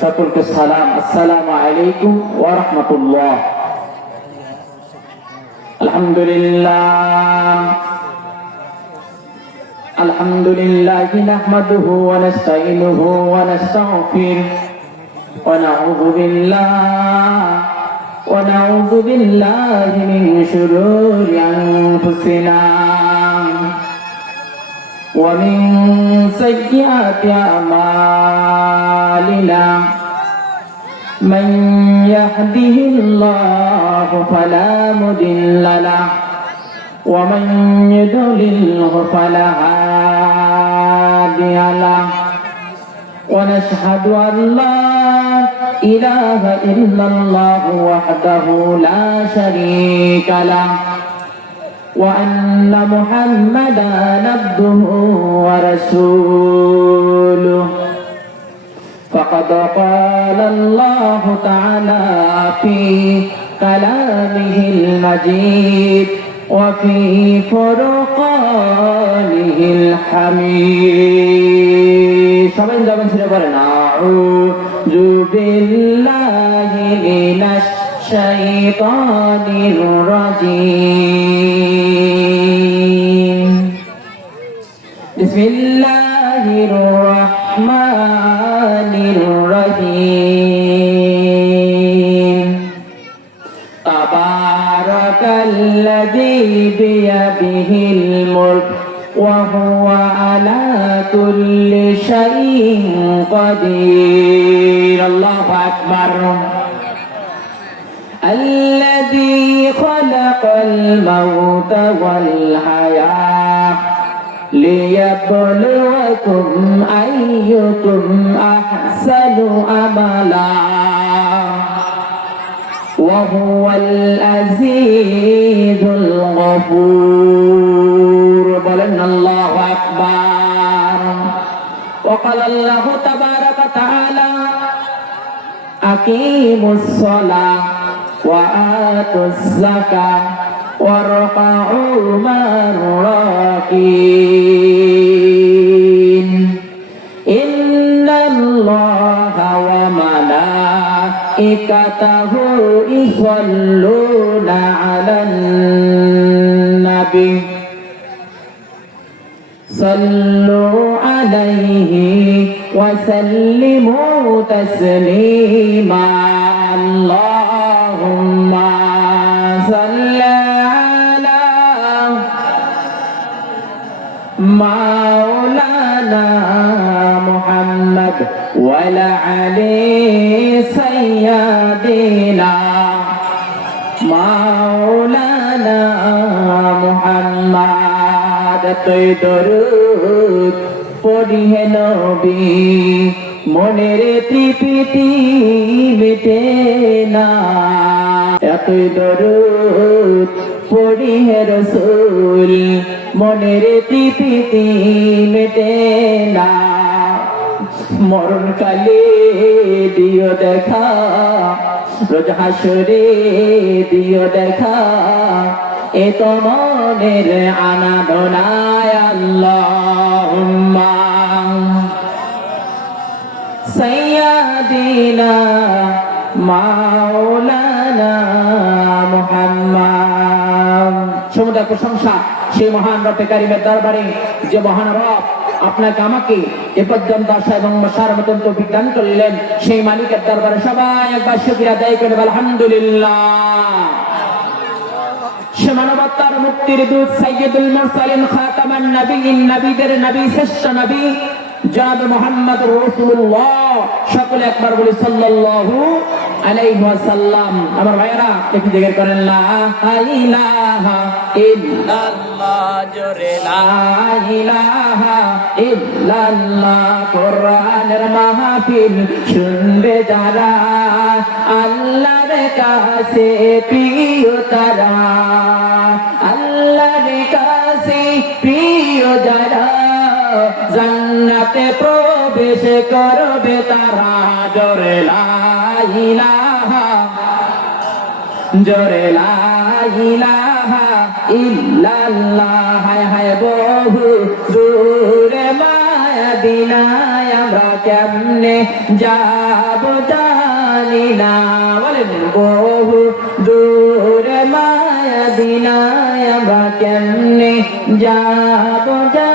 সকলকে সালাম আসসালামু আলাইকুম ওয়া রাহমাতুল্লাহ আলহামদুলিল্লাহ الحمد لله نحمده ونستعينه ونستغفره ونعوذ بالله ونعوذ بالله من شرور أنفسنا ومن سيئات أعمالنا سبيلا من يهده الله فلا مضل له ومن يضلله فلا هادي له ونشهد أن لا إله إلا الله وحده لا شريك له وأن محمدا عبده ورسوله فقد قال الله تعالى في كلامه المجيد وفي فرقانه الحميد সবাই যাবেন ছেড়ে বলেন আউযু বিল্লাহি মিনাশ শাইতানির রাজিম বিসমিল্লাহির الرحمن الرحيم تبارك الذي بيده الملك وهو على كل شيء قدير الله أكبر الذي خلق الموت والحياة ليبلغ ليبلوكم أيكم أحسن أملا وهو العزيز الغفور بلن الله أكبر وقال الله تبارك وتعالى أقيموا الصلاة وآتوا الزكاة واركعوا مع الراكعين وملائكته يصلون على النبي صلوا عليه وسلموا تسليما اللهم صل على مولانا محمد وعلى علي سيدنا مولانا محمد তুই দরুদ পড়িহে নবী মনের তৃপ্তি মিটে না এতই দরুদ পড়িহে রসুল মনের তৃপ্তি মেটে না মরণ কালে দিও দেখা। রোজ হাসরে দিও দেখা। এ তো মনের আনাদনায় আল্লাহ সৈয়াদিনা মাওলানা মুহাম্মদ। সমুদায় প্রশংসা সেই মহান রবে কারিমের দরবারে যে মহান রব আপনাকে আমাকে এ পর্যন্ত আসা এবং মশার মতন তো বিজ্ঞান করলেন। সেই মালিকের দরবারে সবাই একবার শুক্রিয়া আদায় করে আলহামদুলিল্লাহ। সকলে একবার বলি সাল্লাল্লাহু আলাইহি ওয়াসাল্লাম। আমার ভাইরা একটু জিকির করেন, লা ইলাহা ইল্লাল্লাহ, জোরে লা ইলাহা ইল্লাল্লাহ, কোরআনের শুনবে যারা। আল্লাহর কাছে প্রিয় তারা। আল্লাহর জান্নাতে প্রবেশ করবে তারা জোরে লা ইলাহা, জোরে লা ইলাহা ইল্লাল্লাহ। হায় হায়, বহু দূরে মায়া দিনায় আমরা কেমনে যাব জানি না। বলেন, বহু দূরে মায়াদিনায় আমরা কেমনে যাব জানি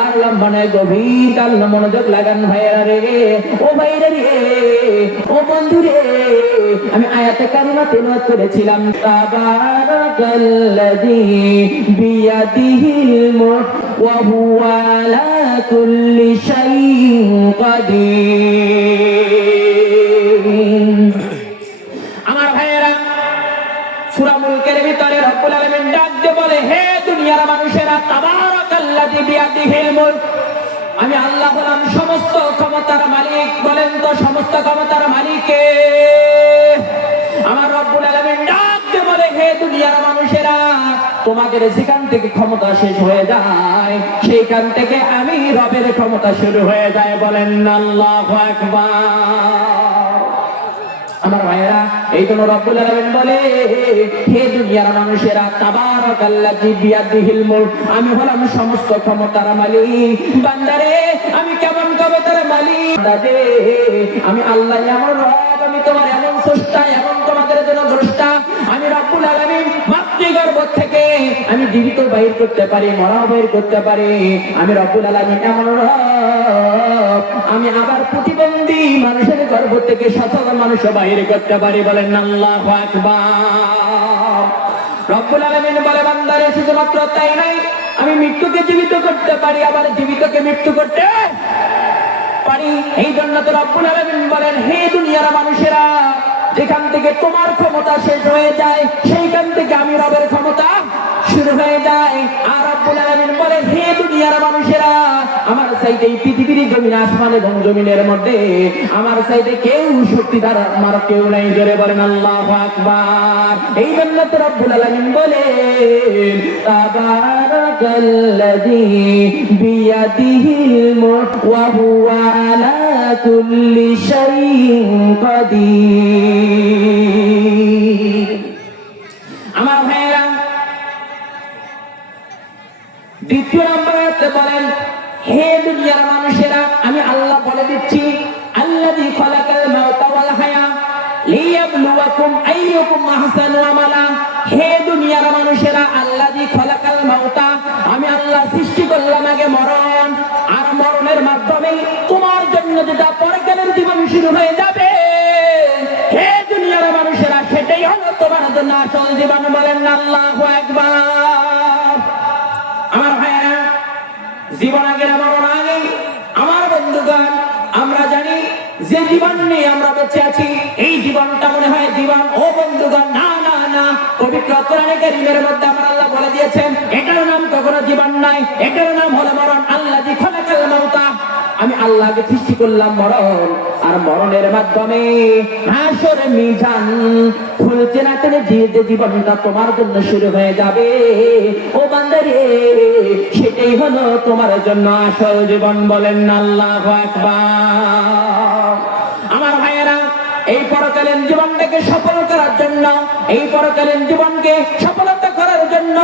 আর গভীর মনোযোগ লাগান রে। ও ভাইরা রে, ও বন্ধু রে, আমি আয়াতে করেছিলাম। তাবারাকাল্লাযী বিয়াদিহিল মুলক ওয়া হুয়া আলা কুল্লি শাইইন কাদির। আমার ভাইয়েরা, সূরা মুলকের ভিতরে রব্বুল আলামিন ডাক দিয়ে বলে, হে দুনিয়ার মানুষেরা আমি আল্লাহ হলাম সমস্ত ক্ষমতার মালিক, বলেন তো সমস্ত ক্ষমতার মালিক। আমার রব্বুল আলামিন ডাক দিয়ে বলে, হে দুনিয়ার মানুষেরা, তোমাদের যেখান থেকে ক্ষমতা শেষ হয়ে যায়, সেইখান থেকে আমি রবের ক্ষমতা শুরু হয়ে যায়। বলেন আল্লাহু আকবার। আমার ভাইয়েরা, এই জন্য রব্বুল আলামিন বলে, হে দুনিয়ার মানুষেরা, তাবারাকাল্লাযী বিয়াদিহিল মুলক, আমি হলাম সমস্ত ক্ষমতার মালিক। বান্দারে, আমি কেমন ক্ষমতার মালিক? বান্দারে, আমি আল্লাহ এমন রব, আমি তোমার এমন স্রষ্টা, এমন তোমাদের জন্য দ্রষ্টা। আমি রব্বুল আলামিন মাতৃগর্ভ থেকে আমি জীবিত বাইর করতে পারি মরা বাইর করতে পারি। আমি রব্বুল আলামিন এমন রব। আমি আবার প্রতিবন্ধী মানুষের গর্ভ থেকে সচল মানুষ বাইরে করতে পারি বলেন আল্লাহ আকবার। রব্বুল আলামিন বলে, বান্দারে, শুধুমাত্র তাই নাই আমি মৃত্যুকে জীবিত করতে পারি, আবার জীবিতকে মৃত্যু করতে পারি। এই জন্য তো রব্বুল আলামিন বলেন, হে দুনিয়ার মানুষেরা, যেখান থেকে তোমার ক্ষমতা শেষ হয়ে যায়, সেইখান থেকে আমি রবের শুরু হয়ে যায়। আর আলামিন বলেন হে দুনিয়ার মানুষেরা, আমার সাইডে এই পৃথিবীর জমিন, আসমান এবং জমিনের মধ্যে আমার সাইডে কেউ শক্তিদার আমার কেউ নাই। জোরে বলেন, আল্লাহু আকবার। এই জন্য তো রব্বুল আলামিন বলেন তাবারাকাল্লাযী বিয়াদিহিল মুলক ওয়া হুয়া আলা কুল্লি শাইইন কাদির। লিয়াবলুয়াকুম আইয়ুকুম আহসানু আমালা হে দুনিয়ার মানুষেরা, আল্লাযী খালাকাল মাউতা। আমি আল্লাহ সৃষ্টি করলাম আগে মরণ, আর মরণের মাধ্যমে তোমার জন্য যেটা পরকালের জীবন শুরু হয়ে যাবে। হে দুনিয়ার মানুষেরা, সেটাই হলো তোমার জন্য আসল জীবন বলেন আল্লাহু আকবার। আমার ভাইয়েরা, জীবন আগে মরণ আগে আমার বন্ধুগণ, আমরা জানি যে জীবন নিয়ে আমরা বেঁচে আছি। পবিত্র কোরআনে কারীমের মধ্যে আমার আল্লাহ বলে দিয়েছেন, এটার নাম কখনো জীবন নয়, এটার নাম হলো মরণ। আল্লাহ জি খলাকাল মাউতা আমি আল্লাহকে সৃষ্টি করলাম মরণ, আর মরণের মাধ্যমে মিজান খুলতে না করে যে যে জীবনটা তোমার জন্য শুরু হয়ে যাবে। ও বান্দারে, সেটাই হলো তোমার জন্য আসল জীবন বলেন আল্লাহ আকবার। এই পরকালীন জীবনটাকে সফল করার জন্য, এই পরকালীন জীবনকে সফলতা করার জন্য,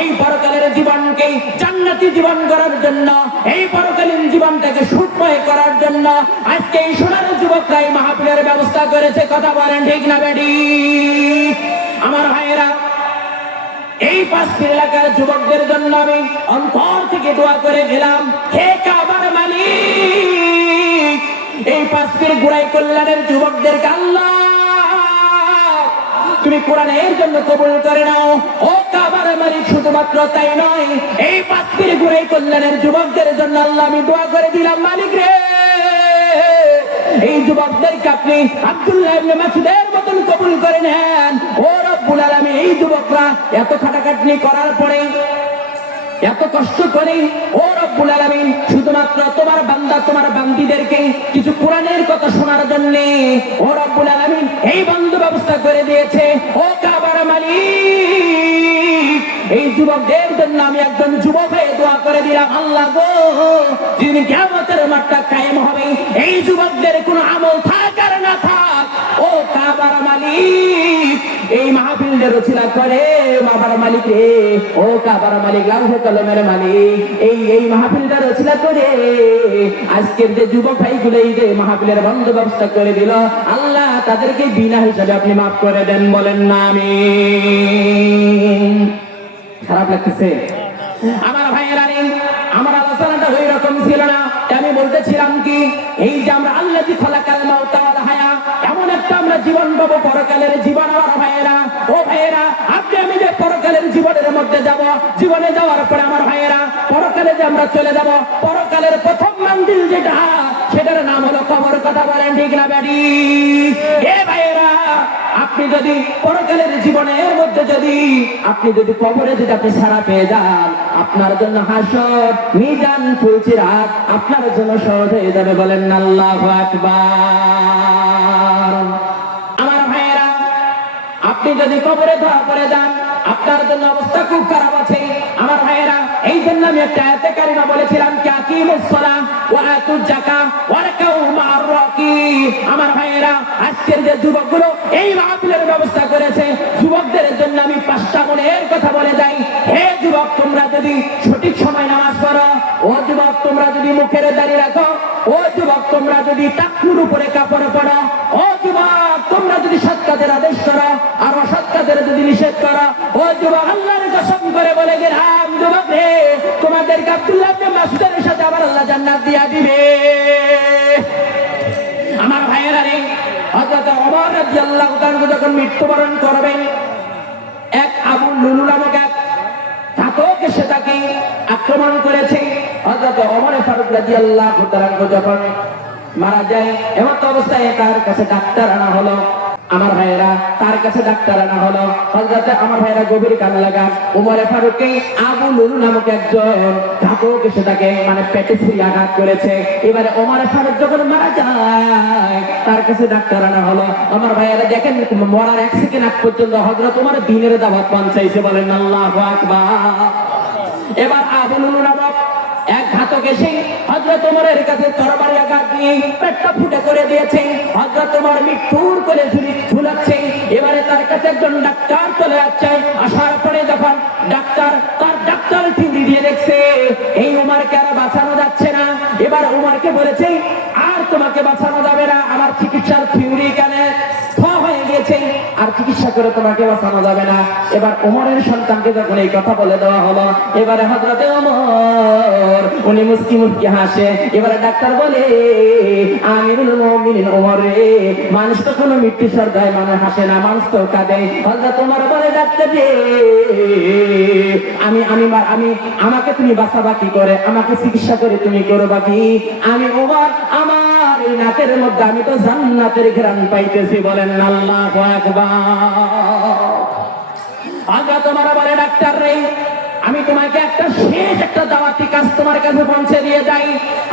এই পরকালের জীবনকে জান্নাতি জীবন করার জন্য, এই পরকালীন জীবনটাকে সুখময় করার জন্য, আজকে এই সোনার যুবকরা এই মাহফিলের ব্যবস্থা করেছে, কথা বলেন ঠিক না বেডি আমার ভাইয়েরা, এই পাঁচটি এলাকার যুবকদের জন্য আমি অন্তর থেকে দোয়া করে গেলাম, হে কাবার মালিক! এই পাঁচটির গুড়াই কল্যাণের যুবকদের আল্লাহ, তুমি কোরআনের জন্য কবুল করে নাও। ও কাবার মালিক, শুধুমাত্র তাই নয়, এই পাঁচটির গুড়াই কল্যাণের যুবকদের জন্য আল্লাহ, আমি দোয়া করে দিলাম, মালিক রে। এই যুবকদেরকে আপনি আব্দুল্লাহ ইবনে মাসুদের মতন কবুল করে নেন। ও রব্বুল আলামিন, এই যুবকরা এত খাটাখাটনি করার পরে, এত কষ্ট করে, ও রব্বুল আলামিন, শুধুমাত্র তোমার বান্দা, তোমার বান্দিদেরকে কিছু কোরআনের কথা শোনার জন্য, ও রব্বুল আলামিন, এই বন্ধু ব্যবস্থা করে দিয়েছে। ও কাবার মালিক, এই যুবকদের জন্য আমি একজন যুবক হয়ে দোয়া করে দিলাম, আল্লাহ গো, যিনি কিয়ামতের মাঠটা কায়েম হবে, এই যুবকদের কোনো আমল থাক আর না থাক, ও কাবার মালিক। মাহফিলদের রচনা করে বাবার মালিক রে। ও কাবার মালিক লাউহে কলমের মালিক। এই এই মাহফিলটা রচনা করে। আজকের যে যুবক ভাইগুলো, এই যে মাহফিলের বন্ধ ব্যবস্থা করে দিল, আল্লাহ তাদেরকে বিনা হিসাবে আপনি মাফ করে দেন, বলেন না আমি খারাপ লাগতেছে? আমার ভাইয়েরা রে, আমার আলোচনাটা ওই রকম ছিল না। আমি বলতেছিলাম কি, এই যে আমরা আল্লাহ জি খলাকাল মাউতা ওয়াল হায়া, এমন একটা আমরা জীবন পাবো পরকালের জীবন, আমার ভাইয়েরা। ও পরকালের জীবনের মধ্যে যাব, জীবনে যাওয়ার পরে আমার ভাইয়েরা, পরকালে যে আমরা চলে যাব, পরকালের প্রথম মন্দির যেটা, সেটার নাম হলো কবর, কথা বলেন ঠিক না ব্যাডি? এ ভাইয়েরা, আপনি যদি পরকালের জীবনের মধ্যে যদি, আপনি যদি কবরে যদি আপনি ছাড়া পেয়ে যান, আপনার জন্য হাসর, মিজান, ফুলচিরাত আপনার জন্য সহজ হয়ে যাবে বলেন আল্লাহ আমার ভাইয়েরা, আপনি যদি কবরে ধরা পড়ে যান আপনার জন্য অবস্থা খুব খারাপ আছে। আমার ভাইয়েরা, এই জন্য আমি একটা আয়াতে কারিমা বলেছিলাম আমার ভাইয়েরা, আজকের যে যুবকগুলো এই মাহফিলের ব্যবস্থা করেছে, যুবকদের জন্য আমি পাঁচটা মনের কথা বলে যাই। হে যুবক, তোমরা যদি সঠিক সময় নামাজ পড়ো, ও যুবক, তোমরা যদি মুখের দাঁড়িয়ে রাখো, ও যুবক, তোমরা যদি টাকুর উপরে কাপড় পড়ো, ও যুবক, তোমরা যদি সৎ কাজের আদেশ করো, আর অসৎ কাজের যদি নিষেধ করো যুবক আল্লাহর কসম করে বলে গেলাম, যুবক রে, তোমাদেরকে আব্দুল্লাহ ইবনে মাসউদের সাথে আবার আল্লাহ জান্নাত দিয়া দিবে। আমার ভাইয়েরা রে, হযরত ওমর রাদিয়াল্লাহু তাআলা যখন মৃত্যুবরণ করবেন, এক আবু লুলু নামক এক ঘাতক এসে তাকে আক্রমণ করেছে। হযরত ওমর ফারুক রাদিয়াল্লাহু তাআলা যখন মারা যায়, এমন অবস্থায় তার কাছে ডাক্তার আনা হলো। আমার ভাইয়েরা, তার কাছে ডাক্তার আনা হলো। হযরতে আমার ভাইয়েরা গভীর কান লাগা। উমরে ফারুককে আবু নামক একজন ঘাতক এসে তাকে মানে পেটে ছুরি আঘাত করেছে। এবারে ওমরে ফারুক যখন মারা যায়, তার কাছে ডাক্তার আনা হলো। আমার ভাইয়েরা, দেখেন, মরার এক সেকেন্ড আগ পর্যন্ত হযরত ওমর দিনের দাওয়াত পৌঁছাইছে বলেন, আল্লাহু আকবার। এবার আবু নামক এক ঘাতক এসে হজরত ওমরের কাছে তরবারি আঘাত দিয়ে পেটটা ফুটে করে দিয়েছে। হজরত ওমর মৃত্যুর করে ঝুলি ঝুলাচ্ছে। এবারে তার কাছে একজন ডাক্তার চলে যাচ্ছে আসার পরে যখন ডাক্তার তার ডাক্তার থিঙ্গি দিয়ে দেখছে, এই উমারকে আর বাঁচানো যাচ্ছে না। এবার উমারকে বলেছে, আর আর করে তোমাকে বাঁচানো যাবে না। এবার ওমরের সন্তানকে যখন এই কথা বলে দেওয়া হলো, এবারে হজরতে ওমর উনি মুস্কি মুস্কি হাসে। এবারে ডাক্তার বলে, আমিরুল মুমিনিন ওমর রে মানুষ তো কোনো মৃত্যু সর্দায় মানে হাসে না, মানুষ তো কাঁদে। হজরত ওমর বলে, ডাক্তার রে, আমি আমি আমি, আমাকে তুমি বাঁচাবা কি করে? আমাকে চিকিৎসা করে তুমি করবা কি? আমি ওমর আমার এই মধ্যে আমি তো জান্নাতের ঘ্রাণ পাইতেছি বলেন আল্লাহ আগা তোমার বলে ডাক্তার রে আমি তোমাকে একটা শেষ একটা দাওয়াতি কাজ তোমার কাছে পৌঁছে দিয়ে যাই।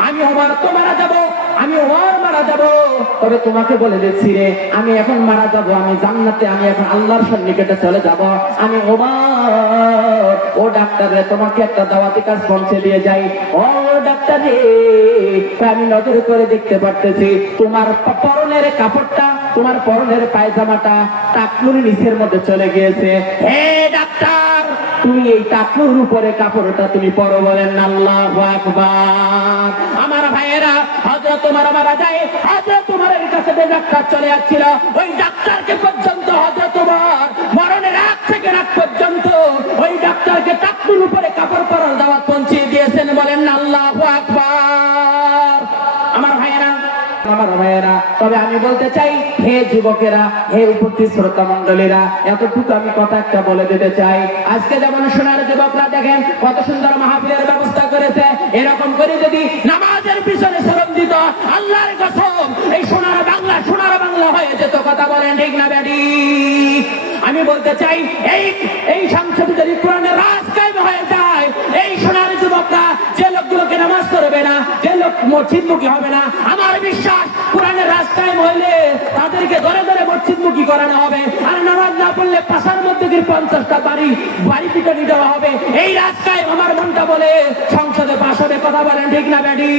আমি ওমর তো মারা যাব, আমি ওমর মারা যাব। তবে তোমাকে বলে দিচ্ছি রে, আমি এখন মারা যাব, আমি জান্নাতে, আমি এখন আল্লাহর সন্নিকটে চলে যাব। আমি ওমর ও ডাক্তার তোমাকে একটা দাওয়াতি কাজ পৌঁছে দিয়ে যাই। ও ডাক্তার আমি নজর করে দেখতে পারতেছি, তোমার পরনের কাপড়টা, তোমার পরনের পায়জামাটা টাকলুর নিচের মধ্যে চলে গিয়েছে। হে ডাক্তার তুমি এই কাপড় উপরে কাপড়টা তুমি পরো বলেন আল্লাহ আমার ভাইয়েরা হজরত তোমার মারা যায় হজরত তোমার কাছে চলে যাচ্ছিল। ওই যুবকেরা, হে উপস্থিত শ্রোতা মন্ডলীরা এতটুকু আমি কথা একটা বলে দিতে চাই। আজকে যেমন সোনার যুবকরা দেখেন, কত সুন্দর মাহফিলের ব্যবস্থা করেছে। এরকম করে যদি নামাজের পিছনে শরণ দিত, আল্লাহর কসম, এই সোনার বাংলা সোনার বাংলা হয়ে যেত, কথা বলেন ঠিক না ব্যাডি? আমি বলতে চাই, এই এই সাংসদ যদি কোরআনে রাজ কায়েম হয়ে যায়, এই সোনার যুবকরা যে লোকগুলোকে নামাজ করবে না, যে লোক মসজিদমুখী হবে না, আমার বিশ্বাস কোরআনের রাস্তায় মহিলে তাদেরকে ধরে ধরে মসজিদমুখী করানো হবে। আর নামাজ না পড়লে পাশার মধ্যে দিয়ে পঞ্চাশটা বাড়ি বাড়ি নিয়ে যাওয়া হবে। এই রাস্তায় আমার মনটা বলে, সংসদে পাশ হবে, কথা বলেন ঠিক না ব্যাডি